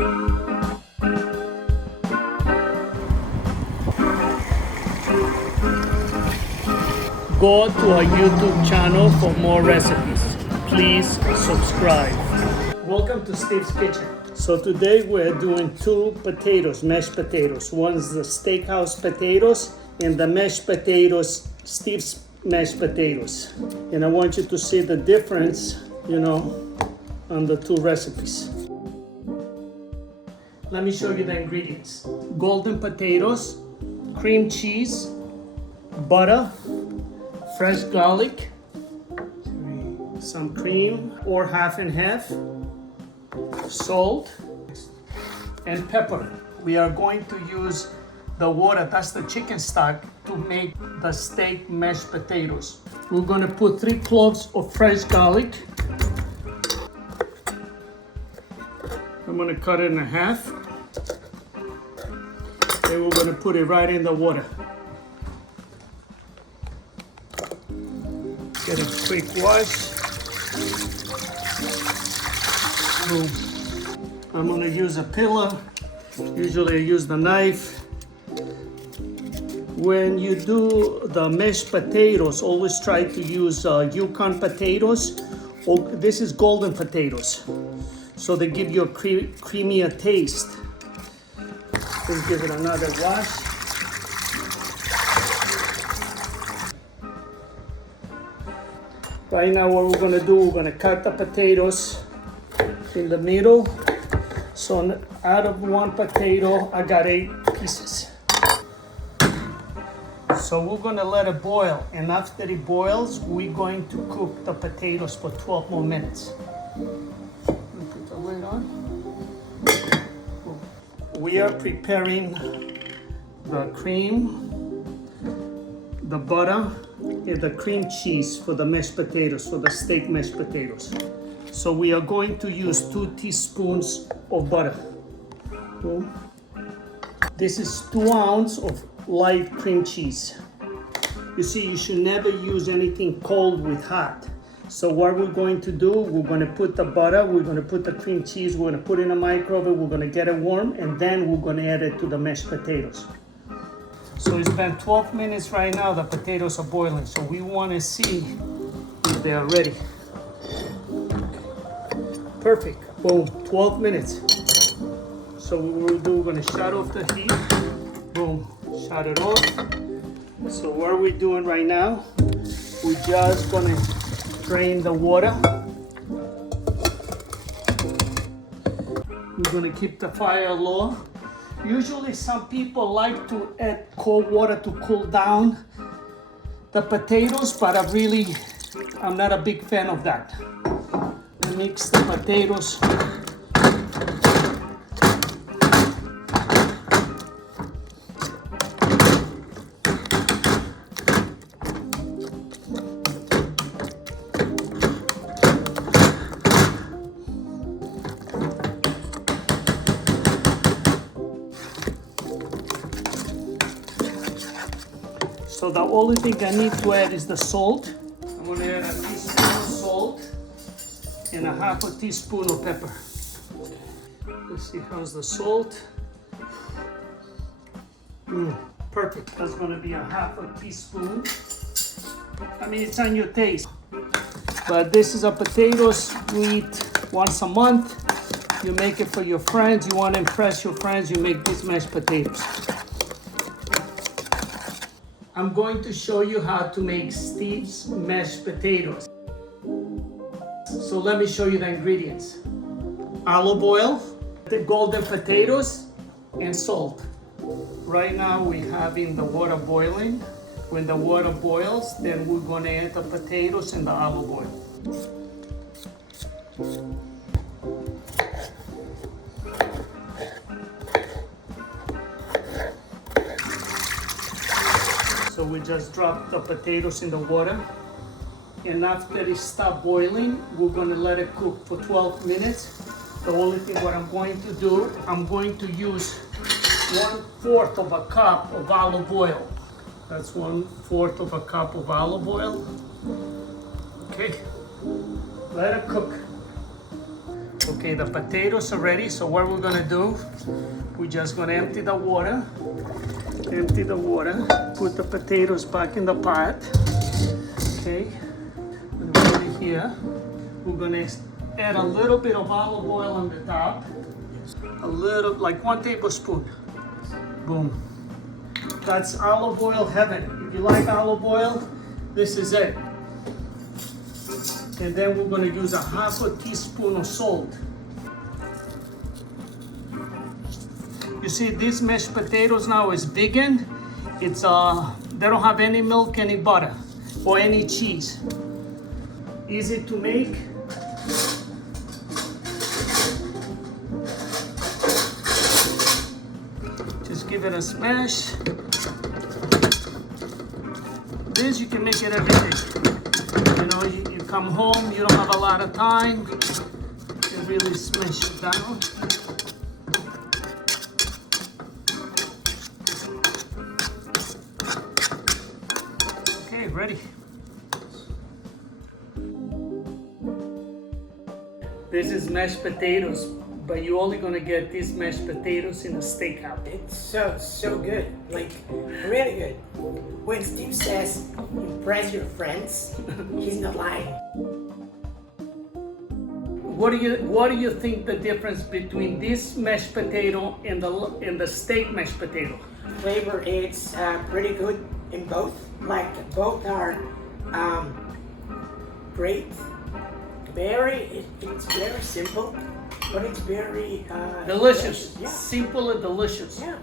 Go to our YouTube channel for more recipes. Please subscribe. Welcome to Steve's Kitchen. So today we're doing two potatoes, mashed potatoes. One's the Steakhouse potatoes and the mashed potatoes, Steve's mashed potatoes. And I want you to see the difference, on the two recipes. Let me show you the ingredients. Golden potatoes, cream cheese, butter, fresh garlic, some cream or half and half, salt, and pepper. We are going to use the water, that's the chicken stock, to make the steak mashed potatoes. We're gonna put 3 cloves of fresh garlic. I'm gonna cut it in half. Then we're gonna put it right in the water. Get a quick wash. Boom. I'm gonna use a pillow. Usually I use the knife. When you do the mashed potatoes, always try to use Yukon potatoes. This is golden potatoes. So they give you a creamier taste. Let's give it another wash. Right now what we're gonna do, we're gonna cut the potatoes in the middle. So out of one potato, I got 8 pieces. So we're gonna let it boil, and after it boils, we're going to cook the potatoes for 12 more minutes. Put the lid on. We are preparing the cream, the butter, and the cream cheese for the mashed potatoes, for the steak mashed potatoes. So we are going to use 2 teaspoons of butter. This is 2 ounces of light cream cheese. You see, you should never use anything cold with hot. So what we're going to do, we're going to put the butter, we're going to put the cream cheese, we're going to put it in a microwave, we're going to get it warm, and then we're going to add it to the mashed potatoes. So it's been 12 minutes right now, the potatoes are boiling. So we want to see if they are ready. Perfect. Boom, 12 minutes. So what we'll do, we're going to shut off the heat. Boom, shut it off. So what are we doing right now? We're just going to drain the water. We're going to keep the fire low. Usually some people like to add cold water to cool down the potatoes, but I'm not a big fan of that. Mix the potatoes. So the only thing I need to add is the salt. I'm going to add a teaspoon of salt and a half a teaspoon of pepper. Let's see, how's the salt? Perfect. That's going to be a half a teaspoon. I mean, it's on your taste. But this is a potatoes we eat once a month. You make it for your friends. You want to impress your friends, you make these mashed potatoes. I'm going to show you how to make Steve's mashed potatoes. So let me show you the ingredients. Olive oil, the golden potatoes, and salt. Right now we have in the water boiling. When the water boils, then we're going to add the potatoes and the olive oil. So we just drop the potatoes in the water, and after it stops boiling, we're going to let it cook for 12 minutes. The only thing what I'm going to do, I'm going to use 1/4 of a cup of olive oil. That's 1/4 of a cup of olive oil. Okay, let it cook. Okay, the potatoes are ready. So what we're gonna do, we're just gonna empty the water. Empty the water. Put the potatoes back in the pot. Okay, and put it here. We're gonna add a little bit of olive oil on the top. A little, like 1 tablespoon. Boom. That's olive oil heaven. If you like olive oil, this is it. And then we're gonna use 1/2 teaspoon of salt. You see, these mashed potatoes now is vegan. It's they don't have any milk, any butter, or any cheese. Easy to make. Just give it a smash. This you can make it every day. You know, you come home, you don't have a lot of time. You really smash it down. Okay, ready. This is mashed potatoes, but you're only gonna get these mashed potatoes in a steakhouse. It's so good, like really good. When Steve says impress your friends, he's not lying. What do you think the difference between this mashed potato and the steak mashed potato? Flavor is pretty good in both. Like both are great. It's very simple, but it's very Delicious. Yeah. Simple and delicious. Yeah.